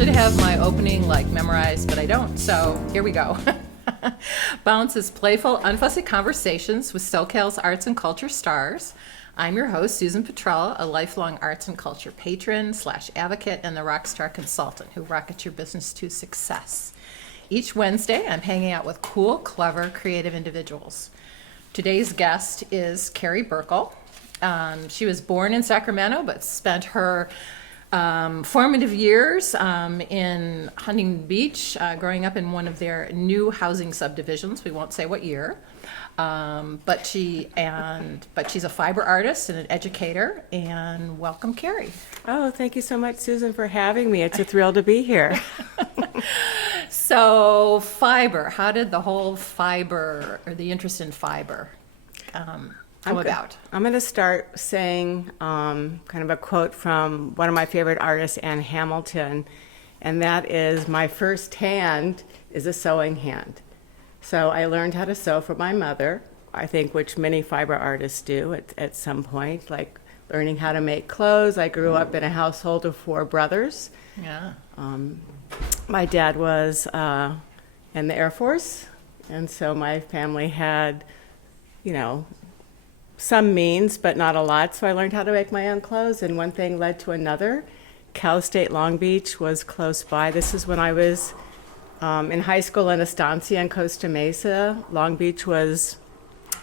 should have my opening memorized, but I don't, so here we go. Bounce is playful, unfussy conversations with SoCal's arts and culture stars. I'm your host, Susan Petrella, a lifelong arts and culture patron / advocate and the rockstar consultant who rockets your business to success. Each Wednesday, I'm hanging out with cool, clever, creative individuals. Today's guest is Carrie Burckle. She was born in Sacramento, but spent her formative years in Huntington Beach, growing up in one of their new housing subdivisions. We won't say what year, but she's a fiber artist and an educator. And welcome, Carrie. Oh, thank you so much, Susan, for having me. It's a thrill to be here. So, fiber. How did the whole fiber or the interest in fiber come about? I'm going to start saying kind of a quote from one of my favorite artists, Ann Hamilton, and that is, "My first hand is a sewing hand." So I learned how to sew from my mother, I think, which many fiber artists do at some point, like learning how to make clothes. I grew up in a household of 4 brothers. Yeah. My dad was in the Air Force, and so my family had, some means, but not a lot. So I learned how to make my own clothes, and one thing led to another. Cal State Long Beach was close by. This is when I was in high school in Estancia and Costa Mesa. Long Beach was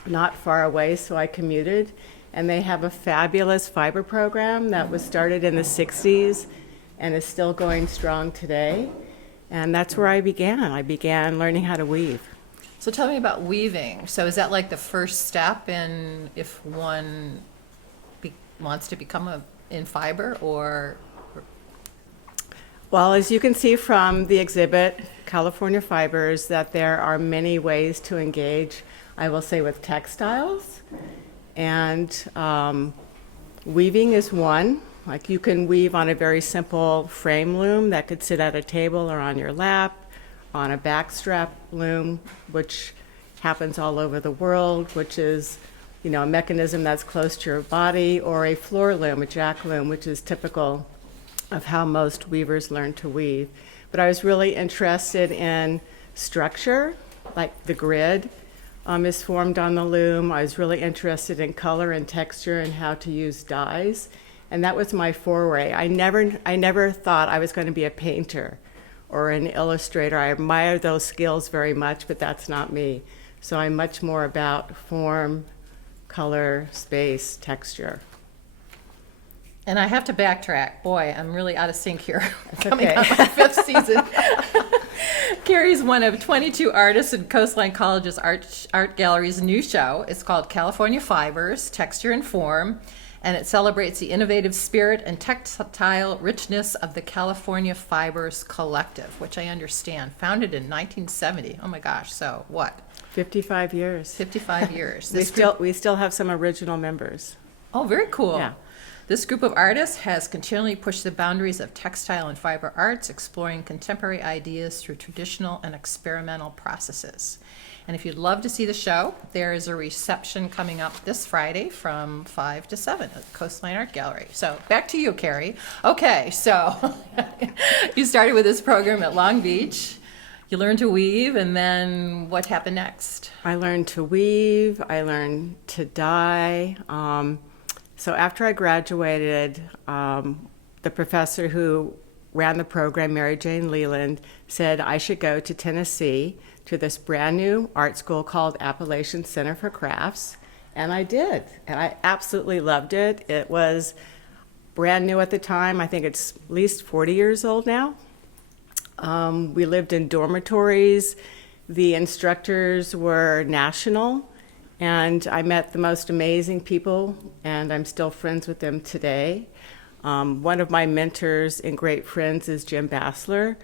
not far away, so I commuted. And they have a fabulous fiber program that was started in the 60s and is still going strong today. And that's where I began. I began learning how to weave. So tell me about weaving. So is that like the first step in if one wants to become in fiber, or? Well, as you can see from the exhibit, California Fibers, that there are many ways to engage, I will say, with textiles. And weaving is one. Like, you can weave on a very simple frame loom that could sit at a table or on your lap, on a backstrap loom, which happens all over the world, which is, a mechanism that's close to your body, or a floor loom, a jack loom, which is typical of how most weavers learn to weave. But I was really interested in structure, like the grid is formed on the loom. I was really interested in color and texture and how to use dyes. And that was my foray. I never thought I was going to be a painter or an illustrator. I admire those skills very much, but that's not me. So I'm much more about form, color, space, texture. And I have to backtrack. Boy, I'm really out of sync here. Coming okay. on my 5th season. Carrie's one of 22 artists in Coastline College's Art Gallery's new show. It's called California Fibers, Texture and Form, and it celebrates the innovative spirit and textile richness of the California Fibers Collective, which I understand, founded in 1970. Oh my gosh, so what? 55 years. 55 years. We still have some original members. Oh, very cool. Yeah. This group of artists has continually pushed the boundaries of textile and fiber arts, exploring contemporary ideas through traditional and experimental processes. And if you'd love to see the show, there is a reception coming up this Friday from 5 to 7 at the Coastline Art Gallery. So back to you, Carrie. Okay, so you started with this program at Long Beach. You learned to weave, and then what happened next? I learned to weave. I learned to dye. So after I graduated, the professor who ran the program, Mary Jane Leland, said I should go to Tennessee to this brand new art school called Appalachian Center for Crafts. And I did. And I absolutely loved it. It was brand new at the time. I think it's at least 40 years old now. We lived in dormitories. The instructors were national. And I met the most amazing people, and I'm still friends with them today. One of my mentors and great friends is Jim Bassler,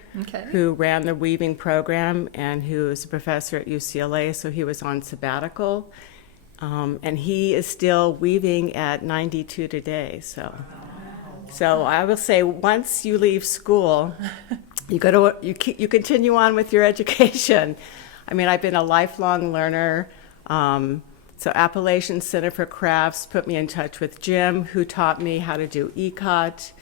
who ran the weaving program and who is a professor at UCLA, so he was on sabbatical. And he is still weaving at 92 today. So I will say, once you leave school, you continue on with your education. I mean, I've been a lifelong learner. So Appalachian Center for Crafts put me in touch with Jim, who taught me how to do ikat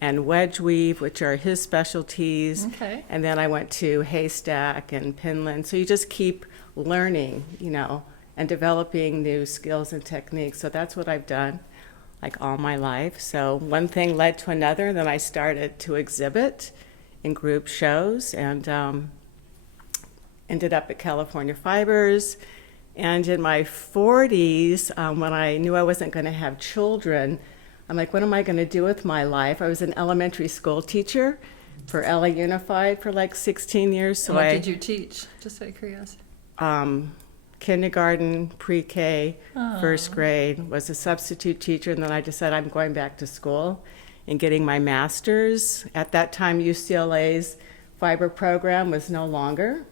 and wedge weave, which are his specialties. Okay. And then I went to haystack and pinland. So you just keep learning, and developing new skills and techniques. So that's what I've done, like all my life. So one thing led to another. Then I started to exhibit in group shows and ended up at California Fibers. And in my 40s, when I knew I wasn't going to have children, I'm like, what am I going to do with my life? I was an elementary school teacher for LA Unified for like 16 years. So What did you teach? Just out of curiosity. Kindergarten, pre-K, first grade, was a substitute teacher, and then I decided I'm going back to school and getting my master's. At that time, UCLA's fiber program was no longer.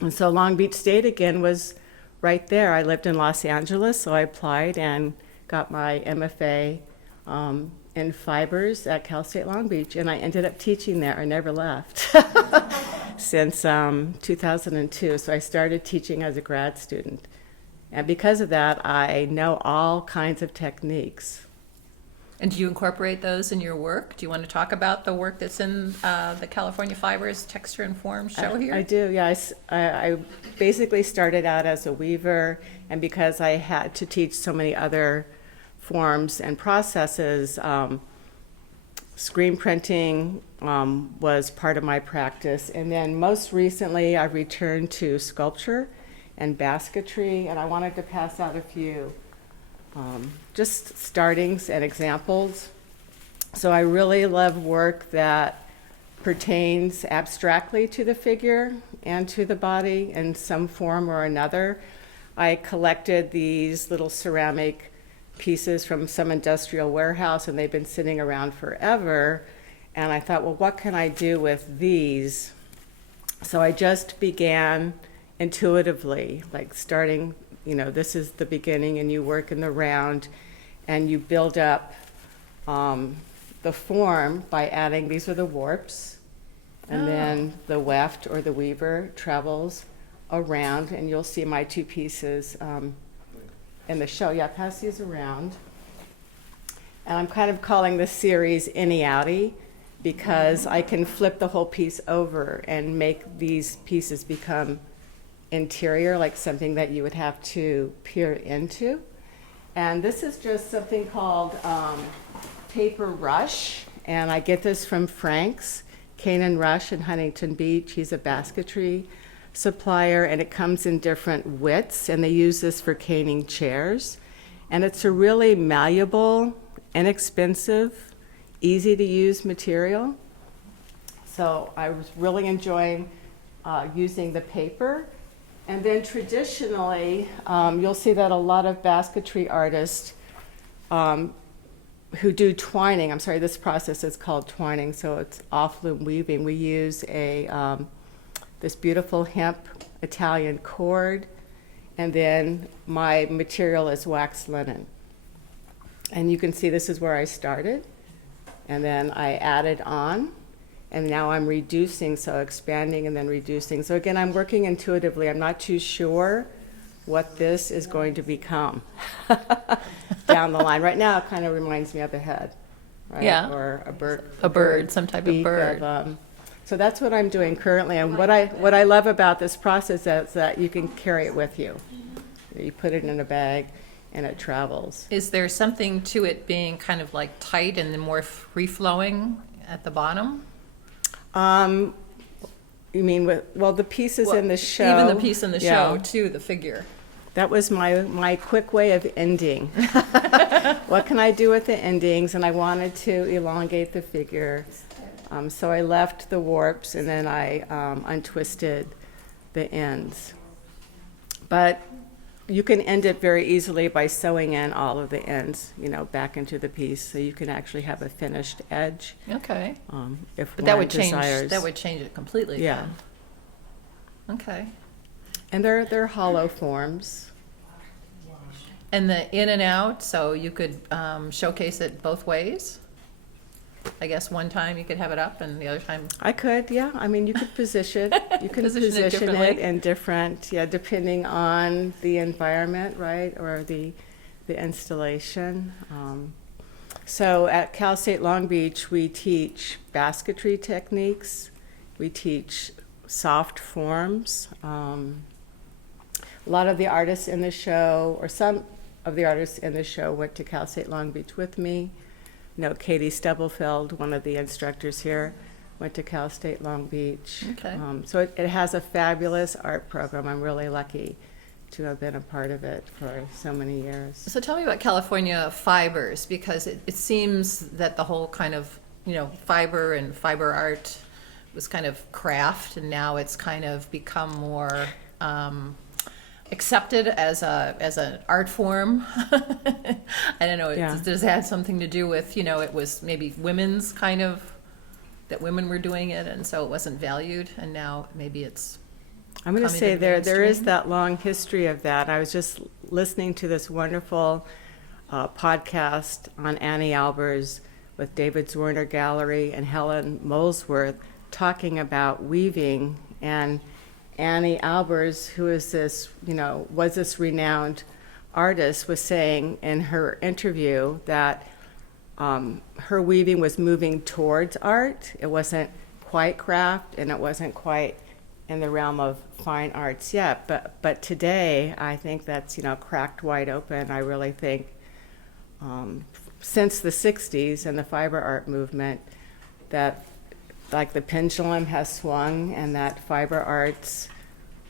And so Long Beach State again was right there. I lived in Los Angeles, so I applied and got my MFA in fibers at Cal State Long Beach, and I ended up teaching there. I never left since 2002. So I started teaching as a grad student. And because of that, I know all kinds of techniques. And do you incorporate those in your work? Do you want to talk about the work that's in the California Fibers Texture and Form show here? I do, yes. I basically started out as a weaver, and because I had to teach so many other forms and processes, screen printing was part of my practice. And then most recently, I returned to sculpture and basketry, and I wanted to pass out a few just startings and examples. So I really love work that pertains abstractly to the figure and to the body in some form or another. I collected these little ceramic pieces from some industrial warehouse, and they've been sitting around forever. And I thought, well, what can I do with these? So I just began intuitively, like starting, this is the beginning, and you work in the round, and you build up the form by adding, these are the warps, and then the weft or the weaver travels around, and you'll see my two pieces in the show. Yeah, pass these around. And I'm kind of calling this series Innie Outie because I can flip the whole piece over and make these pieces become interior, like something that you would have to peer into. And this is just something called Paper Rush, and I get this from Frank's, Canaan Rush in Huntington Beach. He's a basketry supplier, and it comes in different widths, and they use this for caning chairs. And it's a really malleable, inexpensive, easy to use material. So I was really enjoying using the paper. And then traditionally, you'll see that a lot of basketry artists who do twining, this process is called twining, so it's off-loom weaving. We use this beautiful hemp Italian cord, and then my material is wax linen. And you can see this is where I started, and then I added on, and now I'm reducing, so expanding and then reducing. So again, I'm working intuitively. I'm not too sure what this is going to become down the line. Right now, it kind of reminds me of a head, right? Yeah. Or a bird. A bird, some type of bird. So that's what I'm doing currently. And what I love about this process is that you can carry it with you. You put it in a bag, and it travels. Is there something to it being kind of like tight and then more free-flowing at the bottom? You mean the pieces in the show? Even the piece in the show, too, the figure. That was my quick way of ending. What can I do with the endings? And I wanted to elongate the figure. So I left the warps, and then I untwisted the ends. But you can end it very easily by sewing in all of the ends, back into the piece, so you can actually have a finished edge. Okay. If But that one would change. desires. That would change it completely. Yeah. Then. Okay. And they're hollow forms. And the in and out, so you could showcase it both ways. I guess one time you could have it up, and the other time. I could, yeah. I mean, you could position. You can Position it position differently. it in different, depending on the environment, right, or the installation. So at Cal State Long Beach, we teach basketry techniques. We teach soft forms. A lot of the artists in the show, or some of the artists in the show, went to Cal State Long Beach with me. You know, Katie Stubblefield, one of the instructors here, went to Cal State Long Beach. Okay. So it has a fabulous art program. I'm really lucky to have been a part of it for so many years. So tell me about California Fibers, because it seems that the whole kind of, fiber and fiber art was kind of craft, and now it's kind of become more accepted as an art form. I don't know. Yeah. Does that have something to do with, it was maybe women's kind of, that women were doing it, and so it wasn't valued, and now maybe it's I'm going to coming say to the there is mainstream? that long history of that. I was just listening to this wonderful podcast on Annie Albers with David Zwirner Gallery and Helen Molesworth talking about weaving. And Annie Albers, who is this, was this renowned artist, was saying in her interview that her weaving was moving towards art. It wasn't quite craft, and it wasn't quite in the realm of fine arts yet, but today I think that's cracked wide open. I really think since the 60s and the fiber art movement that like the pendulum has swung, and that fiber arts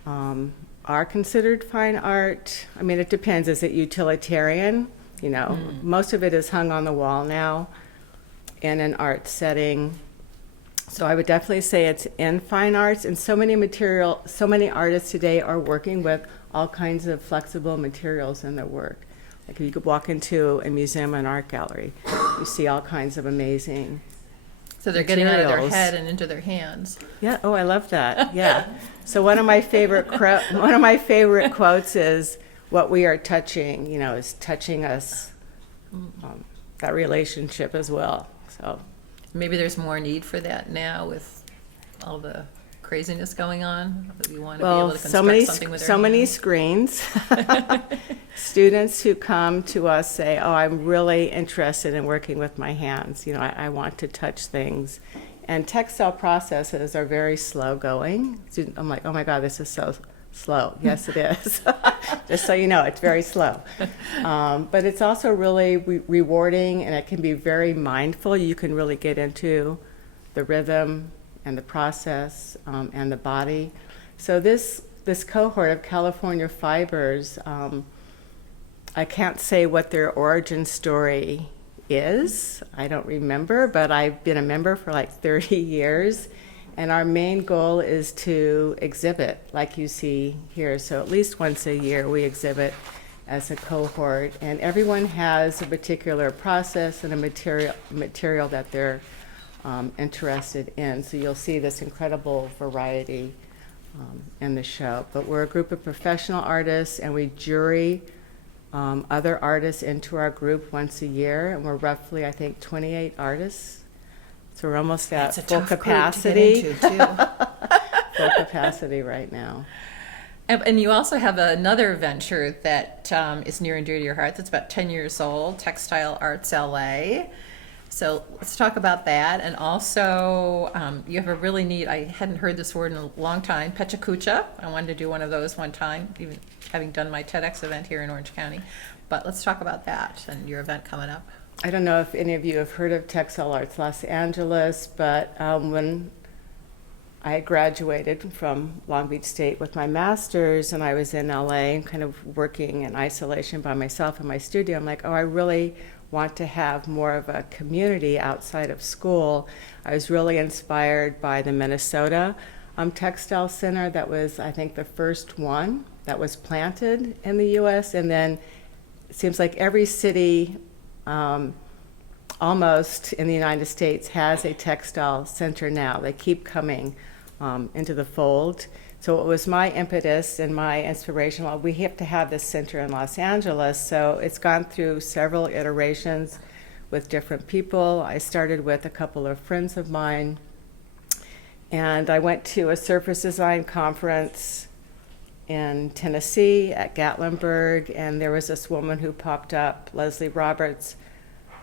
are considered fine art. I mean, it depends. Is it utilitarian? Most of it is hung on the wall now in an art setting. So I would definitely say it's in fine arts, and so many artists today are working with all kinds of flexible materials in their work. Like if you could walk into a museum and art gallery, you see all kinds of amazing So they're getting out of their materials. head and into their hands. Yeah. Oh, I love that. Yeah. So one of my favorite quotes is, "What we are touching, is touching us." That relationship as well. So. Maybe there's more need for that now with all the craziness going on, that we want to be able to construct something with our so many hands. screens. Students who come to us say, "Oh, I'm really interested in working with my hands. I want to touch things." And textile processes are very slow going. I'm like, "Oh my God, this is so slow." Yes, it is. Just so you know, it's very slow. But it's also really rewarding, and it can be very mindful. You can really get into the rhythm and the process and the body. So this cohort of California Fibers, I can't say what their origin story is. I don't remember, but I've been a member for like 30 years. And our main goal is to exhibit, like you see here. So at least once a year we exhibit as a cohort. And everyone has a particular process and a material that they're interested in. So you'll see this incredible variety in the show. But we're a group of professional artists, and we jury other artists into our group once a year. And we're roughly, I think, 28 artists. So we're almost at It's a full tough group to capacity. get into, too. Full capacity right now. And you also have another venture that is near and dear to your heart. That's about 10 years old, Textile Arts LA. So let's talk about that. And also, you have a really neat, I hadn't heard this word in a long time, Pechacucha. I wanted to do one of those one time, even having done my TEDx event here in Orange County. But let's talk about that and your event coming up. I don't know if any of you have heard of Textile Arts Los Angeles, but when I graduated from Long Beach State with my master's, and I was in LA kind of working in isolation by myself in my studio, I'm like, oh, I really want to have more of a community outside of school. I was really inspired by the Minnesota Textile Center. That was, I think, the first one that was planted in the U.S. And then it seems like every city almost in the United States has a textile center now. They keep coming into the fold. So it was my impetus and my inspiration. Well, we have to have this center in Los Angeles. So it's gone through several iterations with different people. I started with a couple of friends of mine, and I went to a surface design conference in Tennessee at Gatlinburg, and there was this woman who popped up, Leslie Roberts,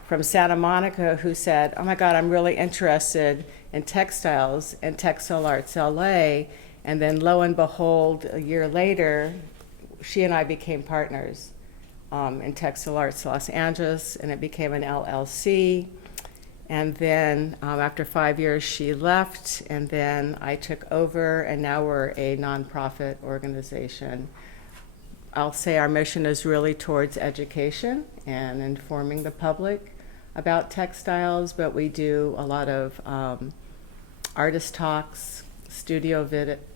from Santa Monica who said, "Oh my God, I'm really interested in textiles and Textile Arts LA." And then lo and behold, a year later, she and I became partners in Textile Arts Los Angeles, and it became an LLC. And then after 5 years, she left, and then I took over, and now we're a nonprofit organization. I'll say our mission is really towards education and informing the public about textiles, but we do a lot of artist talks, studio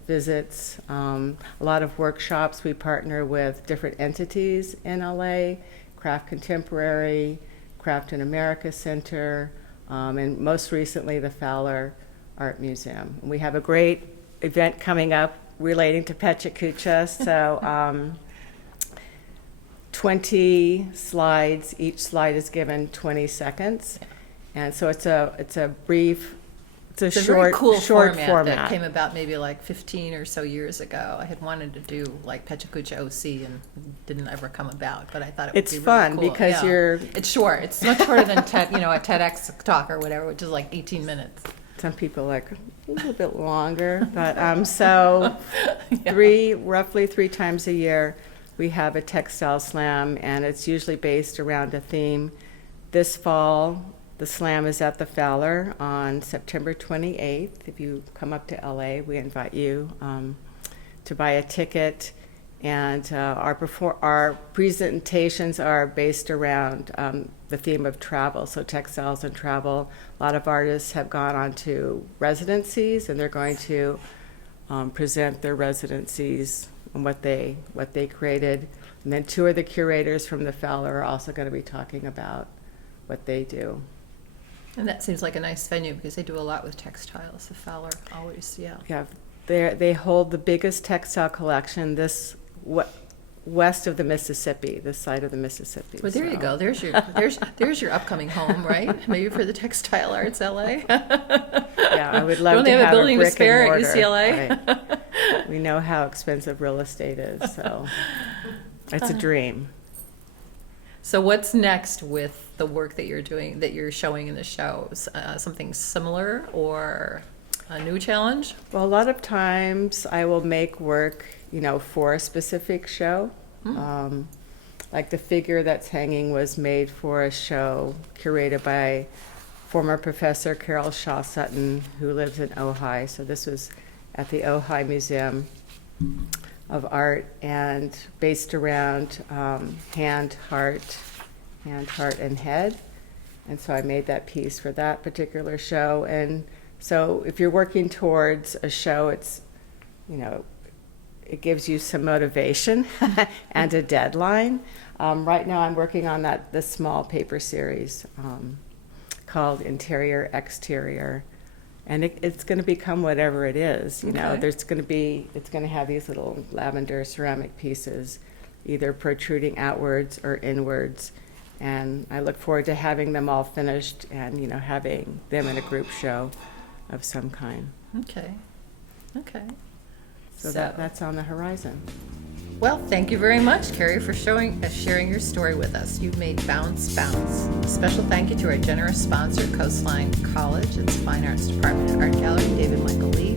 visits, a lot of workshops. We partner with different entities in LA, Craft Contemporary, Craft in America Center, and most recently the Fowler Art Museum. We have a great event coming up relating to Pecha Kucha, so 20 slides, each slide is given 20 seconds, and so it's a brief, it's a very cool short format that came about maybe like 15 or so years ago. I had wanted to do like Pecha Kucha OC and didn't ever come about, but I thought it would It's be really fun cool. because it's short. It's much shorter than a TEDx talk or whatever, which is like 18 minutes. some people like a little bit longer, but so roughly three times a year we have a textile slam, and it's usually based around a theme. This fall, the slam is at the Fowler on September 28th. If you come up to LA, we invite you to buy a ticket. And our presentations are based around the theme of travel, so textiles and travel. A lot of artists have gone on to residencies, and they're going to present their residencies and what they created. And then two of the curators from the Fowler are also going to be talking about what they do. And that seems like a nice venue because they do a lot with textiles. The Fowler always, Yeah, they hold the biggest textile collection west of the Mississippi, this side of the Mississippi. Well, there you go. There's your upcoming home, right? Maybe for the Textile Arts LA. Yeah, I would love Don't to they have a have building to brick and spare at mortar. UCLA? Right. We know how expensive real estate is, so it's a dream. So what's next with the work that you're doing, that you're showing in the shows? Something similar or a new challenge? Well, a lot of times I will make work, for a specific show. Like the figure that's hanging was made for a show curated by former Professor Carol Shaw Sutton, who lives in Ojai. So this was at the Ojai Museum of Art, and based around hand, heart, and head. And so I made that piece for that particular show. And so if you're working towards a show, it's, it gives you some motivation and a deadline. Right now I'm working on this small paper series called Interior Exterior. And it's going to become whatever it is. Okay. It's going to have these little lavender ceramic pieces, either protruding outwards or inwards. And I look forward to having them all finished and, having them in a group show of some kind. Okay. So that's on the horizon. Well, thank you very much, Carrie, for sharing your story with us. You've made Bounce Bounce. A special thank you to our generous sponsor, Coastline College, its Fine Arts Department and Art Gallery, David Michael Lee.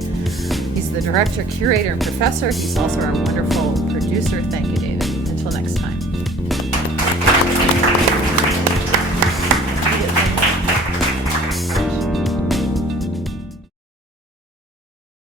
He's the director, curator, and professor. He's also our wonderful producer. Thank you, David. Until next time.